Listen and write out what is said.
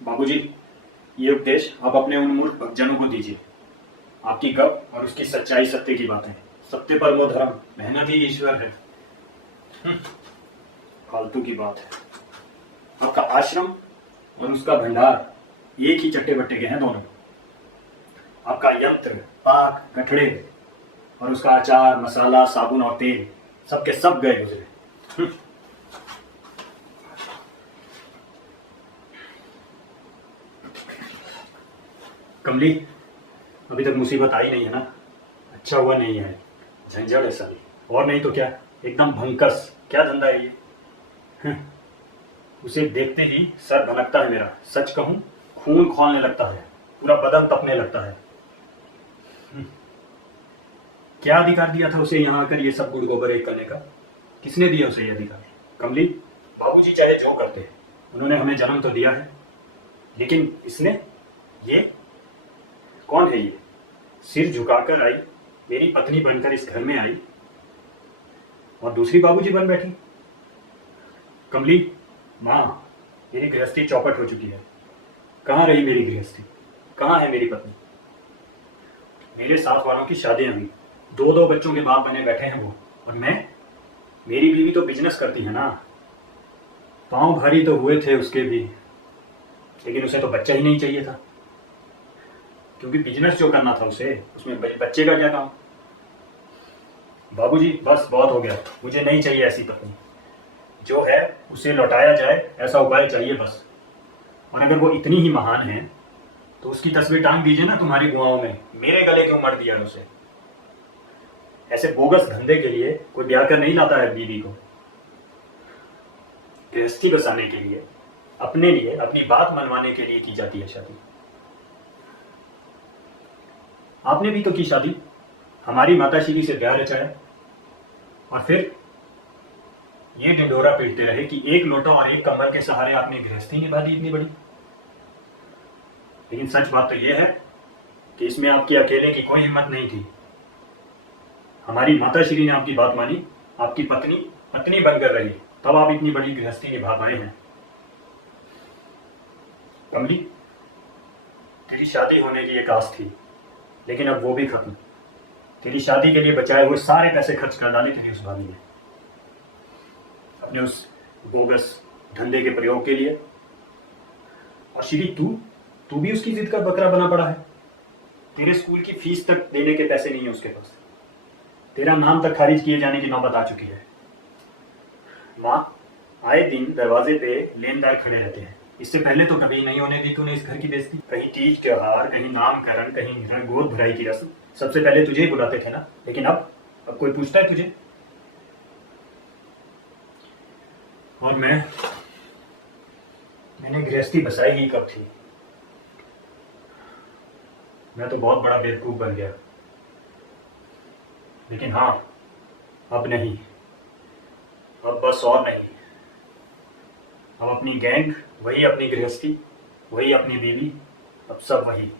बाबूजी, ये उपदेश आप अपने उन मूर्ख भक्तजनों को दीजिए। आपकी गप और उसकी सच्चाई सत्य की बात है। सत्य परमो धर्म, मेहनत ही ईश्वर है। फालतू की बात है। आपका आश्रम और उसका भंडार एक ही चट्टे बट्टे के हैं दोनों। आपका यंत्र, पाक, गठड़े और उसका अचार, मसाला, साबुन और तेल सबके सब गए गुजरे। कमली, अभी तक मुसीबत आई नहीं है ना? अच्छा हुआ नहीं है, झंझट है साली। और नहीं तो क्या, एकदम भंकस। क्या धंधा है ये? उसे देखते ही सर भनकता है मेरा। सच कहूं, खून खौलने लगता है, पूरा बदन तपने लगता है। क्या अधिकार दिया था उसे यहाँ आकर ये सब गुड़ गोबर एक करने का? किसने दिया उसे ये अधिकार? कमली, बाबूजी चाहे जो करते, उन्होंने हमें जन्म तो दिया है, लेकिन इसने, ये कौन है? ये सिर झुकाकर आई, मेरी पत्नी बनकर इस घर में आई और दूसरी बाबूजी बन बैठी। कमली माँ, मेरी गृहस्थी चौपट हो चुकी है। कहाँ रही मेरी गृहस्थी? कहाँ है मेरी पत्नी? मेरे साथ वालों की शादियां हुई, दो दो बच्चों के बाप बने बैठे हैं वो, और मैं, मेरी बीवी तो बिजनेस करती है ना। पांव भारी तो हुए थे उसके भी, लेकिन उसे तो बच्चा ही नहीं चाहिए था, क्योंकि बिजनेस जो करना था उसे, उसमें बच्चे का क्या काम? बाबूजी बस बहुत हो गया, मुझे नहीं चाहिए ऐसी पत्नी। जो है उसे लौटाया जाए, ऐसा उपाय चाहिए बस। और अगर वो इतनी ही महान है तो उसकी तस्वीर टांग दीजिए ना तुम्हारी गुआओं में। मेरे गले क्यों मर दिया उसे? ऐसे बोगस धंधे के लिए कोई ब्याह कर नहीं लाता है बीवी को। गृहस्थी बसाने के लिए, अपने लिए, अपनी बात मनवाने के लिए की जाती है शादी। आपने भी तो की शादी, हमारी माताश्री से ब्याह रचाया, और फिर ये ढिंढोरा पीटते रहे कि एक लोटा और एक कम्बल के सहारे आपने गृहस्थी निभा दी इतनी बड़ी। लेकिन सच बात तो यह है कि इसमें आपकी अकेले की कोई हिम्मत नहीं थी। हमारी माताश्री ने आपकी बात मानी, आपकी पत्नी पत्नी बनकर रही, तब आप इतनी बड़ी गृहस्थी निभा पाए हैं। कमली, तेरी शादी होने की एक आस थी, लेकिन अब वो भी खत्म। तेरी शादी के लिए बचाए हुए सारे पैसे खर्च कर डाले तेरी उस भाभी ने, अपने उस बोगस धंधे के प्रयोग के लिए। और श्री, तू भी उसकी जिद का बकरा बना पड़ा है। तेरे स्कूल की फीस तक देने के पैसे नहीं है उसके पास। तेरा नाम तक खारिज किए जाने की नौबत आ चुकी है। माँ, आए दिन दरवाजे पे लेनदार खड़े रहते हैं। इससे पहले तो कभी नहीं होने दी तूने इस घर की बेइज्जती। कहीं तीज त्योहार, कहीं नामकरण, कहीं गोद भराई की रस्म, सबसे पहले तुझे ही बुलाते थे ना। लेकिन अब कोई पूछता है तुझे? और मैंने गृहस्थी बसाई ही कब थी? मैं तो बहुत बड़ा बेवकूफ बन गया। लेकिन हाँ, अब नहीं, अब बस और नहीं। अब अपनी गैंग, वही अपनी गृहस्थी, वही अपनी बीवी, अब सब वही।